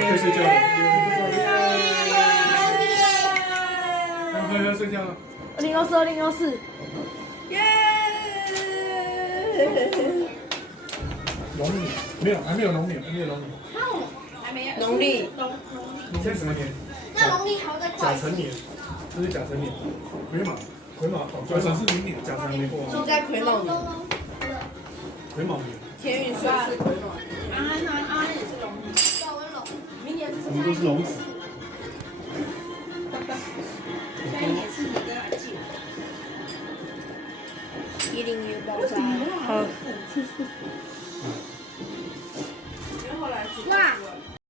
可以睡觉了，要睡觉了。2024，2024，耶！农历没有，还没有农历，还没有农历。还没有农历，你现在什么年？那农历还要再快甲辰年，这是甲辰年，癸卯，甲辰是明年，甲辰还没过。现在癸卯年，癸卯年，天运顺是癸卯。安也是龙，赵文龙，明年是我们都是龙子。现在也是你跟来记。101爆炸。好。